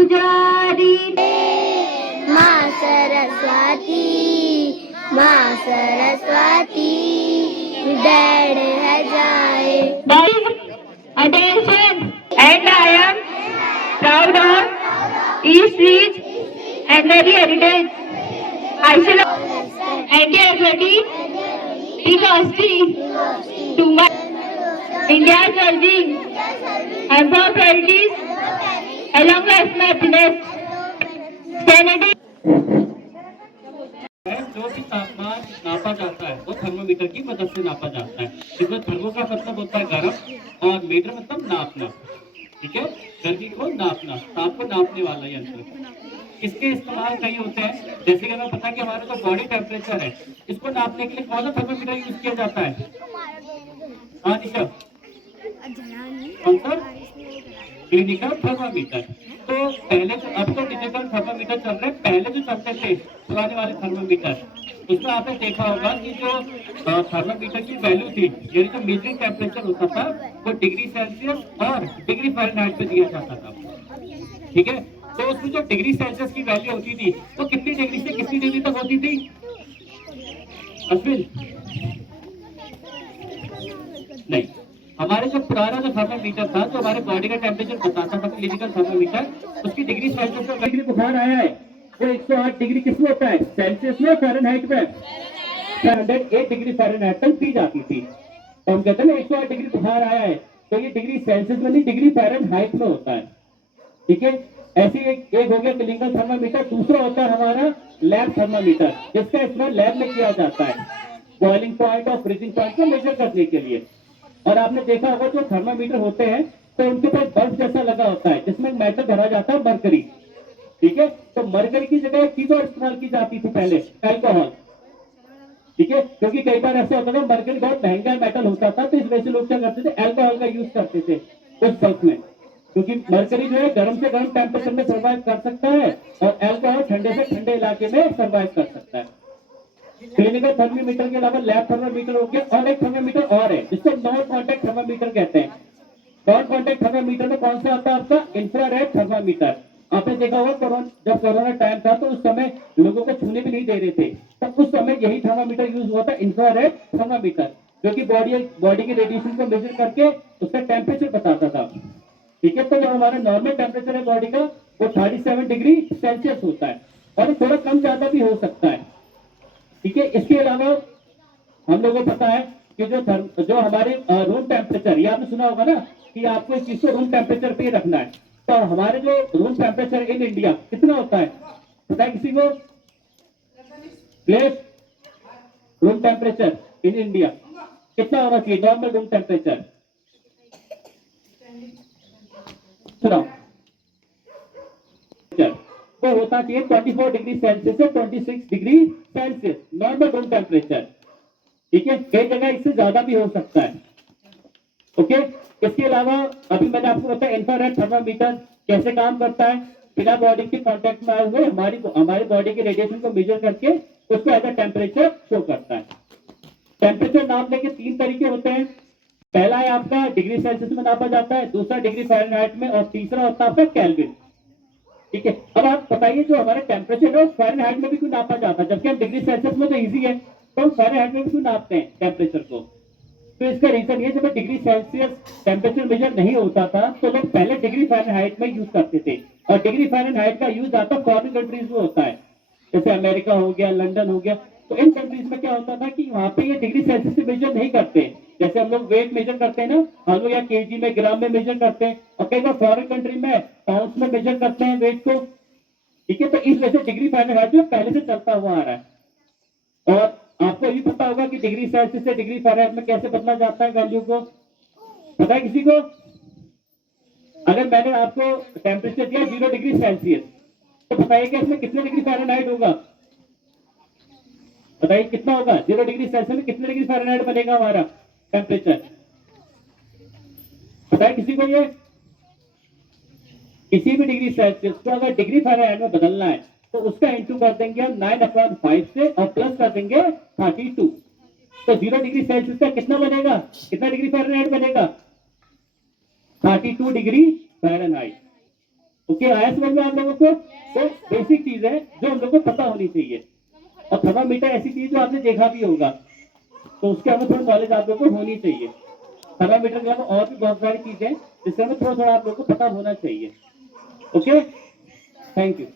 पुजारी माँ सरस्वती, माँ सरस्वती डैड है जाए। Attention, and I am proud of East Reach and Navy Heritage. I shall anti-gravity be hosting to my India serving and for priorities along with my happiness. Sanity. जो भी तापमान नापा जाता है वो थर्मोमीटर की मदद से नापा जाता है। इसमें थर्मो का मतलब होता है गर्म और मीटर मतलब नापना। ठीक है, गर्मी को नापना, ताप को नापने वाला यंत्र। इसके इस्तेमाल कई होते हैं, जैसे कि हमें पता है कि हमारा जो बॉडी टेम्परेचर है इसको नापने के लिए कौन सा थर्मोमीटर यूज किया जाता है? हाँ निशा, कौन सा? Clinical thermometer. तो पहले जो, अब तो डिजिटल थर्मामीटर चल रहे हैं, पहले जो चलते थे पुराने वाले थर्मामीटर, उसमें आपने देखा होगा कि जो थर्मामीटर की वैल्यू थी, यानी जो मेजरिंग टेम्परेचर होता था वो डिग्री सेल्सियस और डिग्री फ़ारेनहाइट पे दिया जाता था। ठीक है, तो उसमें जो डिग्री सेल्सियस की वैल्यू होती थी वो कितनी डिग्री से कितनी डिग्री तक होती थी? अश्विन नहीं, हमारे जो पुराना जो थर्मामीटर था, जो हमारे बॉडी का टेम्परेचर बताता था, क्लिनिकल थर्मामीटर, उसकी डिग्री सेल्सियस में डिग्री बुखार आया है वो 108 डिग्री किस में होता है? सेल्सियस में, फ़ारेनहाइट में? 108 डिग्री फ़ारेनहाइट तक पी जाती थी। तो हम कहते हैं ना 108 डिग्री बुखार आया है, तो ये डिग्री सेल्सियस में नहीं, डिग्री फ़ारेनहाइट में होता है। ठीक है, ऐसे एक हो गया क्लिनिकल थर्मामीटर। दूसरा होता है हमारा लैब थर्मामीटर, जिसका इस्तेमाल लैब में किया जाता है बॉइलिंग पॉइंट और फ्रीजिंग पॉइंट को मेजर करने के लिए। और आपने देखा होगा जो थर्मामीटर होते हैं तो उनके पास बल्ब जैसा लगा होता है जिसमें मेटल भरा जाता है, मरकरी। ठीक है, तो मरकरी की जगह एक चीज और इस्तेमाल की जाती थी पहले, अल्कोहल। ठीक है, क्योंकि कई बार ऐसा होता था मरकरी बहुत महंगा मेटल होता था, तो इस वजह से लोग क्या करते थे, अल्कोहल का यूज करते थे उस बल्ब में, क्योंकि मरकरी जो है गर्म से गर्म टेम्परेचर में सर्वाइव कर सकता है और अल्कोहल ठंडे से ठंडे इलाके में सर्वाइव कर सकता है। क्लिनिकल थर्मामीटर के अलावा लैब थर्मामीटर हो गया, और एक थर्मामीटर और है जिसको नॉन कॉन्टैक्ट थर्मामीटर कहते हैं। नॉन कॉन्टैक्ट थर्मामीटर में कौन सा आता है आपका? Infrared thermometer. आपने देखा होगा जब कोरोना टाइम था तो उस समय लोगों को छूने भी नहीं दे रहे थे, तो उस समय यही थर्मामीटर यूज हुआ था, इंफ्रारेड थर्मामीटर, जो कि बॉडी के रेडिएशन को मेजर करके उसका टेम्परेचर बताता था। ठीक है, तो जो हमारा नॉर्मल टेम्परेचर है बॉडी का वो 37 डिग्री सेल्सियस होता है, और थोड़ा कम ज्यादा भी हो सकता है। ठीक है, इसके अलावा हम लोगों को पता है कि जो हमारे रूम टेम्परेचर, ये आपने सुना होगा ना कि आपको इस चीज को रूम टेम्परेचर पे ही रखना है। तो हमारे जो रूम टेम्परेचर इन इंडिया कितना होता है, पता है किसी को? Place room temperature in India कितना होना चाहिए, नॉर्मल रूम टेम्परेचर? सुनाओ। वो होता चाहिए 24 डिग्री सेल्सियस से 26 degree Celsius, normal room temperature. ठीक है, कई जगह इससे ज्यादा भी हो सकता है। ओके, इसके अलावा अभी मैंने आपको बताया इंफ्रारेड थर्मामीटर कैसे काम करता है। बिना बॉडी के कांटेक्ट में आए हुए हमारी बॉडी के रेडिएशन को मेजर करके उसको एज अ टेम्परेचर शो करता है। टेम्परेचर नापने के 3 तरीके होते हैं। पहला है आपका डिग्री सेल्सियस में नापा जाता है, दूसरा डिग्री फ़ारेनहाइट में, और तीसरा होता है आपका केल्विन। ठीक है, अब आप बताइए जो हमारा टेम्परेचर है फ़ारेनहाइट में भी क्यों नापा जाता है, जबकि हम डिग्री सेल्सियस में तो इजी है, तो हम फ़ारेनहाइट में भी क्यों नापते हैं टेम्परेचर को? तो इसका रीजन ये, जब डिग्री सेल्सियस टेम्परेचर मेजर नहीं होता था तो लोग पहले डिग्री फ़ारेनहाइट में यूज करते थे, और डिग्री फ़ारेनहाइट का यूज आता फॉरेन कंट्रीज में होता है, जैसे अमेरिका हो गया, लंदन हो गया। तो इन कंट्रीज में क्या होता था कि वहां पे ये डिग्री सेल्सियस से मेजर नहीं करते, जैसे हम लोग वेट मेजर करते हैं ना, हम लोग या केजी में, ग्राम में मेजर करते हैं, और कई बार फॉरेन कंट्री में पाउंड्स में मेजर करते हैं वेट को। ठीक है, तो इस वजह से डिग्री फ़ारेनहाइट जो पहले से चलता हुआ आ रहा है। और आपको ये पता होगा कि डिग्री सेल्सियस से डिग्री फ़ारेनहाइट में कैसे बदला जाता है वैल्यू को, पता है किसी को? अगर मैंने आपको टेम्परेचर दिया 0 डिग्री सेल्सियस, तो बताइए कि इसमें कितने डिग्री फ़ारेनहाइट होगा? बताइए कितना होगा? 0 डिग्री सेल्सियस में कितने डिग्री फ़ारेनहाइट बनेगा हमारा टेम्परेचर? बताइए किसी को ये? किसी भी डिग्री सेल्सियस को अगर डिग्री फ़ारेनहाइट में बदलना है तो उसका इंटू कर देंगे हम 9/5 से, और प्लस कर देंगे 32। तो 0 डिग्री सेल्सियस का कितना बनेगा, कितना डिग्री फ़ारेनहाइट बनेगा? 32 डिग्री फ़ारेनहाइट। ओके, आया समझ में आप लोगों को? तो बेसिक चीज है जो हम लोग को पता होनी चाहिए। और थर्मामीटर ऐसी चीज जो आपने देखा भी होगा, तो उसके हमें थोड़ी नॉलेज आप लोगों को होनी चाहिए। थर्मामीटर के अलावा और भी बहुत सारी चीजें जिससे हमें थोड़ा थोड़ा आप लोगों को पता होना चाहिए। Okay, thank you.